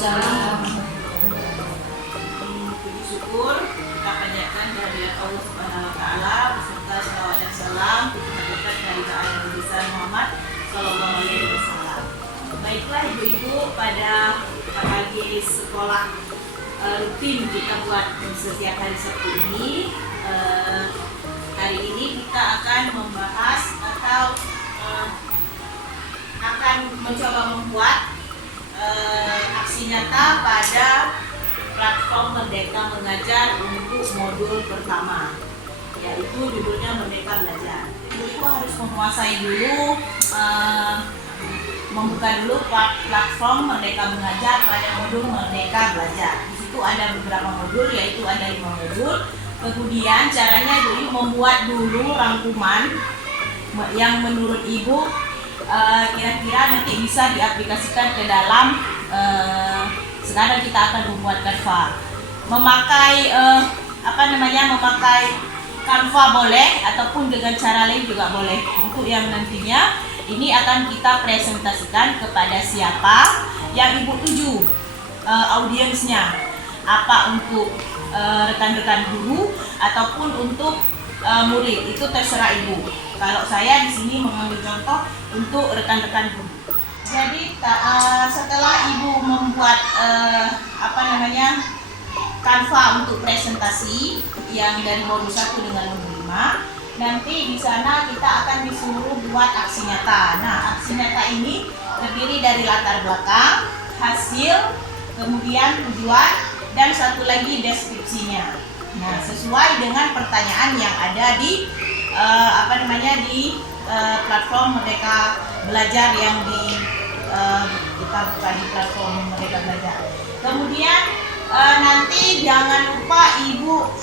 Waalaikumsalam. Puji syukur kita panjatkan kehadirat Allah Subhanahu wa taala beserta selawat dan salam kita dari Nabi besar Muhammad sallallahu alaihi wasallam. Baiklah ibu-ibu, pada pagi sekolah rutin kita buat setiap hari Sabtu ini. Hari ini kita akan membahas atau akan mencoba membuat aksi nyata pada platform Merdeka Mengajar untuk modul pertama, yaitu judulnya Merdeka Belajar. Ibu harus menguasai dulu, membuka dulu platform Merdeka Mengajar pada modul Merdeka Belajar. Di situ ada beberapa modul, yaitu ada 5 modul. Kemudian caranya ibu membuat dulu rangkuman yang menurut ibu kira-kira nanti bisa diaplikasikan ke dalam sekarang kita akan membuat Canva. Memakai memakai Canva boleh ataupun dengan cara lain juga boleh. Untuk yang nantinya ini akan kita presentasikan kepada siapa yang ibu tuju audiensnya. Apa untuk rekan-rekan guru ataupun untuk murid, itu terserah ibu. Kalau saya di sini mengambil contoh untuk rekan-rekan guru. Jadi setelah ibu membuat Canva untuk presentasi yang dari modul 1 dengan modul 5, nanti di sana kita akan disuruh buat aksi nyata. Nah, aksi nyata ini terdiri dari latar belakang, hasil, kemudian tujuan, dan satu lagi deskripsinya. Nah, sesuai dengan pertanyaan yang ada di platform Merdeka Belajar yang kita buka di platform Merdeka Belajar. Kemudian nanti jangan lupa ibu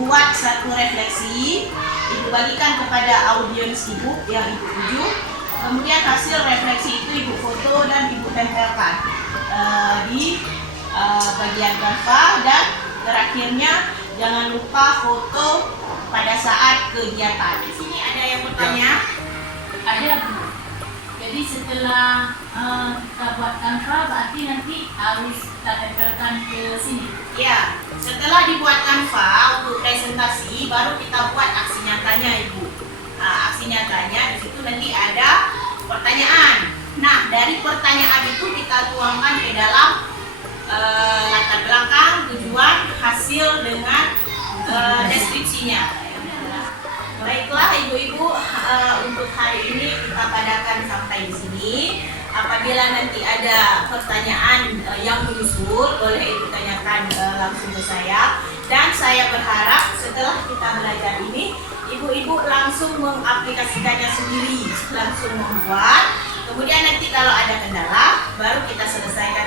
buat satu refleksi, ibu bagikan kepada audiens ibu yang ibu tuju. Kemudian hasil refleksi itu ibu foto dan ibu tempelkan di bagian Canva, dan terakhirnya jangan lupa foto pada saat kegiatan. Di sini ada yang bertanya? Ada Bu. Jadi setelah kita buat Canva, berarti nanti harus kita tempelkan ke sini. Ya, setelah dibuat Canva untuk presentasi, baru kita buat aksi nyatanya ibu. Aksi nyatanya di situ nanti ada pertanyaan. Nah, dari pertanyaan itu kita tuangkan ke dalam latar belakang, tujuan, hasil dengan deskripsinya. Baiklah ibu-ibu, untuk hari ini kita padakan sampai di sini. Apabila nanti ada pertanyaan yang menyusul, boleh ibu tanyakan langsung ke saya. Dan saya berharap setelah kita belajar ini, ibu-ibu langsung mengaplikasikannya sendiri, langsung membuat. Kemudian nanti kalau ada kendala, baru kita selesaikan